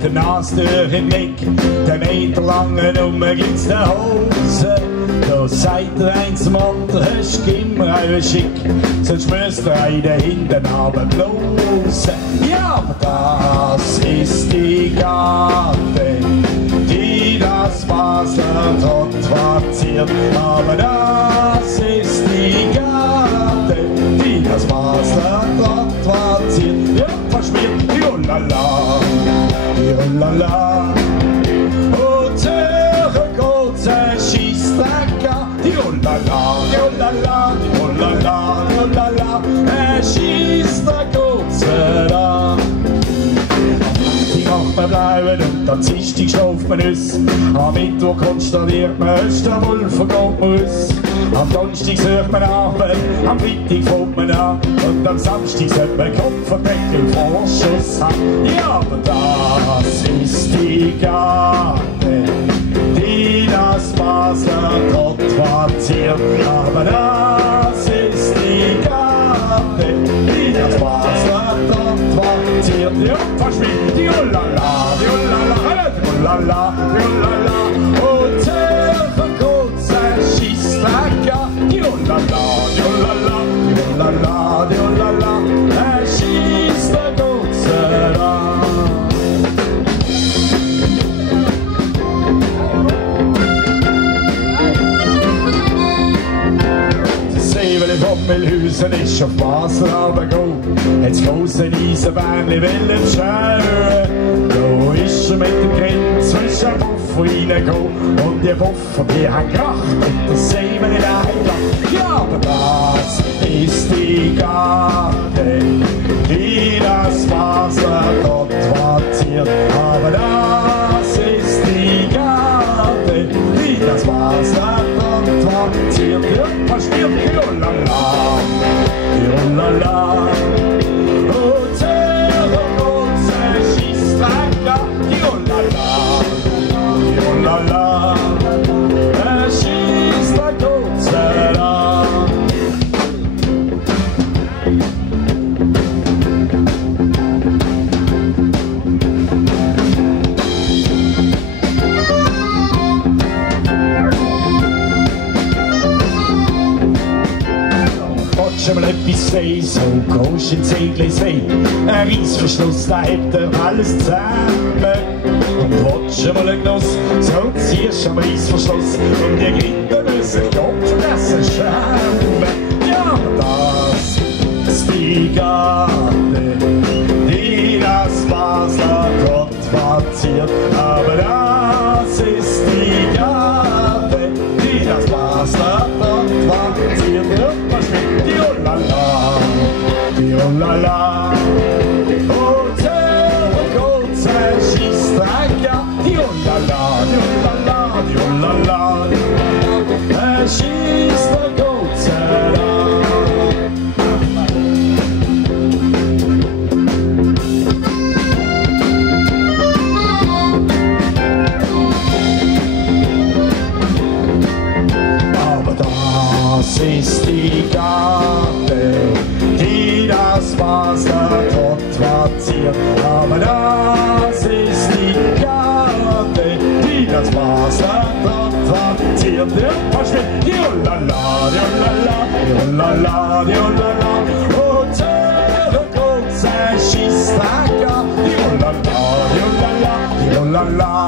mit der Nase durch den Blick, der meterlangen umgeglitzten Hose. Da sagt der eins zum anderen, hast du immer einen Schick, sonst müsst ihr einen hinten runterblosen. Ja, aber das ist die Gabe, die das Basler Trott verziert. Aber das ist die Gabe, die das Basler Trott verziert. Ja, verschmiert die Ulala, die Ulala. Und hören kurze Schießtrecker, die Ulala, die Ulala, die Ulala, die Ulala. Schießtrecker kurze da. Man bleiben und am Dienstag schlaft man aus. Am Mittwoch konstatiert man, Österwohl vergeht man aus. Am Donnerstag sucht man Arbeit, am Freitag fängt man an. Und am Samstag sollte man Kopfverdeckel Vorschuss haben. Ja, aber das ist die Gabe, die das Basler Trott verziert. Aber das ist die Gabe, die das Basler Trott verziert. Ja, verschwindet die Ulala, die Ulala, die Ulala, die Ulala. Und hören kurze Schießtrecker, die Ulala, die Ulala, die Ulala, die Ulala. Schießtrecker kurze da. Milhausen ist auf Basel runtergegangen, hat das grosse Eisenbähnchen schauen. Da ist mit dem Kind zwischen Buffer reingegangen und die Buffer, die haben gelacht und das sehen wir nicht einfach. Ja, aber das ist die Gabe, die das Basler Trott verziert. Aber das ist die Gabe, die das Basler Trott verziert. Ja, verstirbt die Ulala, die Ulala. Und hören kurze Schießtrecker, die Ulala, die Ulala. Schießtrecker kurze da. Mal etwas sehen, so groß in Seglersee. Ein Reissverschluss, da hat alles zusammen. Und willst du mal einen Genuss, so ziehst du am Reissverschluss. Und die Kinder müssen Gott vergessen schämen. Ja, das ist die Gabe, die das Basler Trott verziert. Aber das ist die Gabe, die das Basler Trott verziert. Ja, die Ulala, die Ulala. Und hören kurze Schießtrecker, die Ulala, die Ulala, die Ulala. Schießtrecker kurze da. Aber das ist die Gabe, die das Basler Trott verziert. Aber das ist die Gabe, die das Basler Trott verziert. Ja, verschwindet die Ulala, die Ulala, die Ulala, die Ulala. Und hören kurze Schießtrecker, die Ulala, die Ulala, die Ulala.